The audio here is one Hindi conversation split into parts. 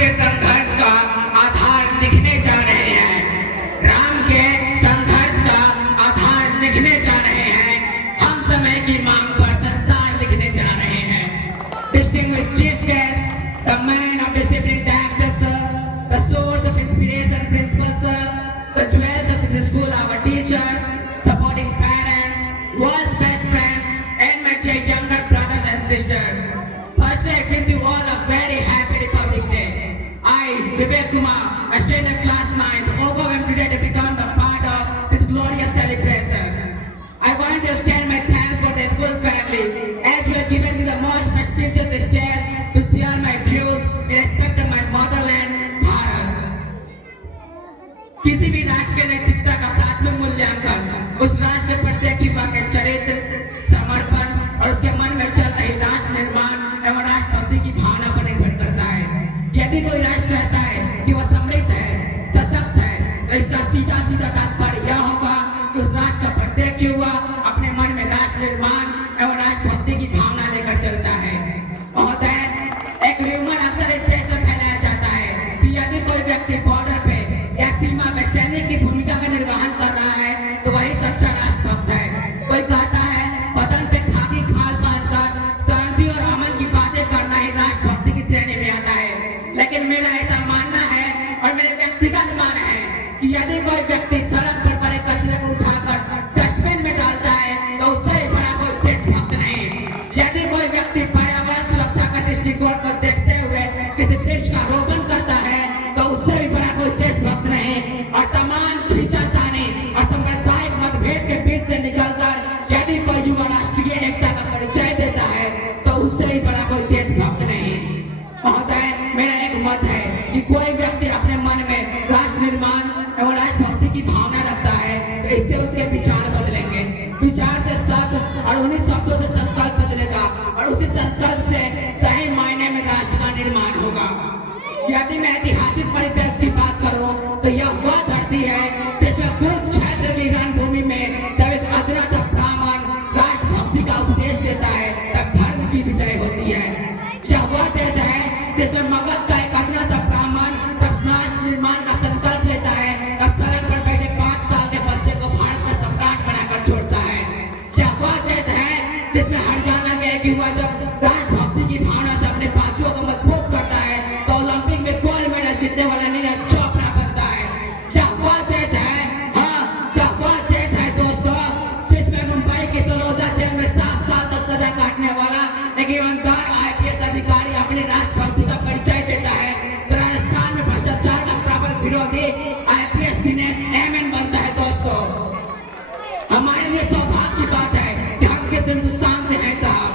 के संघर्ष का आधार लिखने जा रहे हैं। राम के संघर्ष का आधार लिखने जा रहे हैं। हम समय की मांग पर संसार लिखने जा रहे हैं। Distinguished chief guest, the man of discipline character, sir, the source of inspiration, principal, sir, the jewels of this school, our teachers, supporting parents, world's best friends, and my dear younger brothers and sisters. Firstly, I wish you all a very happy Republic Day. I, Vivek Kumar, a student of class 9, overwhelmed today to become the part of this glorious celebration. I want to extend my thanks for the school family as you have given me the most prestigious stage to share my views in respect of my motherland, Bharat. किसी भी राष्ट्र के नैतिकता का प्राथमिक मूल्यांकन उस राष्ट्र के प्रत्येक युवा के चरित्र, समर्पण और उसके मन में चल रही राष्ट्र निर्माण एवं राष्ट्रभक्ति की भावना पर निर्भर करता है। यदि कोई राष्ट्र कहता है कि वह समृद्ध है, सशक्त है, तो इसका सीधा सीधा तात्पर्य यह होगा कि उस राष्ट्र का प्रत्येक युवा अपने मन में राष्ट्र निर्माण एवं राष्ट्रभक्ति की भावना लेकर चलता है। महोदय, एक र्यूमर अक्सर इस देश में फैलाया जाता है कि यदि कोई व्यक्ति बॉर्डर पे या सीमा में सैनिक की भूमिका का निर्वहन कर रहा है तो वही सच्चा राष्ट्रभक्त है। कोई कहता है बदन पे खाकी खाल बांधकर शांति और अमन की बातें करना ही राष्ट्रभक्ति की श्रेणी में आता है। लेकिन मेरा ऐसा मानना है और मेरे व्यक्तिगत मानना है कि यदि कोई व्यक्ति सड़क पर पड़े कचरे को उठाकर डस्टबिन में डालता है तो उससे बड़ा कोई देशभक्त नहीं। यदि कोई व्यक्ति पर्यावरण सुरक्षा का दृष्टिकोण को देखते हुए किसी देश का रोपण करता है तो उससे भी बड़ा कोई देशभक्त नहीं। और तमाम खींचातानी और सांप्रदायिक मतभेद के बीच से निकलकर यदि कोई युवा राष्ट्रीय एकता का परिचय देता है तो उससे भी बड़ा कोई देशभक्त नहीं। महोदय, मेरा एक मत है कि कोई व्यक्ति अपने मन में राष्ट्र निर्माण एवं राष्ट्रभक्ति की भावना रखता है तो इससे उसके विचार बदलेंगे। विचार से शब्द और उन्हीं शब्दों से संकल्प बदलेगा और उसी संकल्प से सही मायने में राष्ट्र का निर्माण होगा। यदि मैं ऐतिहासिक परिवेश की बात करूं तो यह वह धरती है जिसमें कुरुक्षेत्र की रणभूमि में जब एक अग्रसर ब्राह्मण राष्ट्रभक्ति का उपदेश देता है तब धर्म की विजय होती है। यह वह देश है जिसमें मगध का एक अग्रसर ब्राह्मण जब राष्ट्र निर्माण का संकल्प लेता है तब सड़क पर बैठे 5 साल के बच्चे को भारत का सम्राट बनाकर छोड़ता है। यह वह देश है जिसमें हरियाणा के एक युवा जब राष्ट्रभक्ति की भावना से अपने बाजुओं को मजबूत करता है तो ओलंपिक में गोल्ड मेडल जीतने वाला नीरज चोपड़ा बनता है। यह वह देश है, हाँ, यह वह देश है दोस्तों जिसमें मुंबई के तलोजा जेल में 7 साल तक सजा काटने वाला एक ईमानदार IPS अधिकारी अपनी राष्ट्रभक्ति का परिचय देता है तो राजस्थान में भ्रष्टाचार का प्रबल विरोधी IPS दिनेश MN बनता है। दोस्तों, हमारे लिए सौभाग्य की बात है कि हम किस हिंदुस्तान से हैं साहब।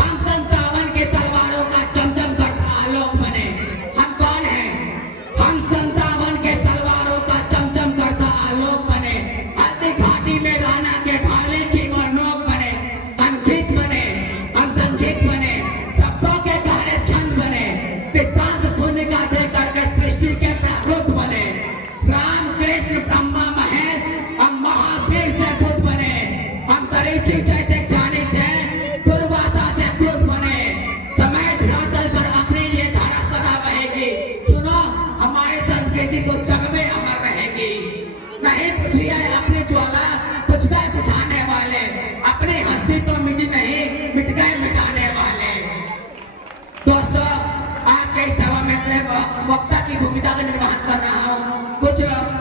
हम 57 के तलवारों का चमचम करता आलोक बने। हम कौन हैं? हम 57 के तलवारों का चमचम करता आलोक बने। हल्दी घाटी में राणा के भाले की मनोक बने। हम गीत बने, हम संगीत बने, शब्दों के गहरे छंद बने, सिद्धांत शून्य का दे करके सृष्टि के प्रारूप बने। राम कृष्ण ब्रह्मा महेश हम महावीर से बुद्ध बने। हम दरीची जैसे ज्ञानी थे, दुर्वासा से क्रुद्ध बने। समय धरातल पर अपने लिए धारा सदा बहेगी। सुनो, हमारी संस्कृति तो जग में अमर रहेगी। नहीं पूछिए अपनी ज्वाला कुछ गए बुझाने वाले, अपनी हस्ती तो मिटी नहीं मिट गए मिटाने वाले। दोस्तों, आज के इस सभा में मैं वक्ता की भूमिका का निर्वहन कर रहा हूँ। कुछ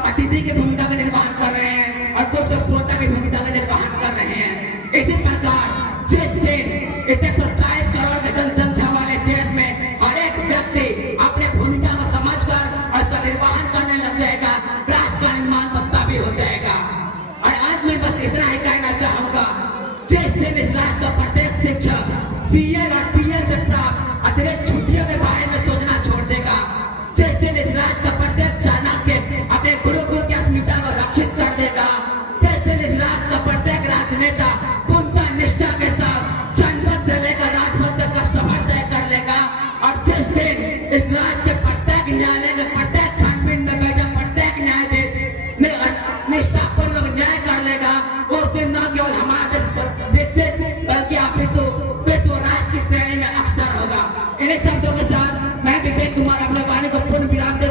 अतिथि की भूमिका का निर्वहन कर रहे हैं और कुछ श्रोता की भूमिका का निर्वहन कर रहे हैं। इसी प्रकार जिस दिन इस 140 करोड़ की जनसंख्या वाले देश में हर एक व्यक्ति अपने भूमिका को समझकर और इसका निर्वहन करने लग जाएगा, राष्ट्र का निर्माण तो तभी हो जाएगा। और आज मैं बस इतना ही कहना चाहूंगा, जिस दिन इस राष्ट्र का प्रत्येक शिक्षक CL और PL से प्राप्त अतिरिक्त छुट्टियों के बारे में सोचना छोड़ देगा, जिस दिन इस राष्ट्र का प्रत्येक चाणक्य अपने गुरुकुल की अस्मिता को रक्षित कर देगा, जिस दिन इस राष्ट्र का प्रत्येक राजनेता पूर्णतः निष्ठा के साथ जनपद से लेकर राजपद तक का सफर तय कर लेगा, और जिस दिन इस राष्ट्र के प्रत्येक न्यायालय में प्रत्येक खंडपीठ में बैठे प्रत्येक न्यायाधीश निष्ठापूर्वक न्याय कर लेगा, उस दिन न केवल हमारा देश विकसित बल्कि अपितु विश्व राष्ट्र की श्रेणी में अक्सर होगा। इन्हीं शब्दों के साथ मैं विवेक कुमार अपने वाणी को विराम दे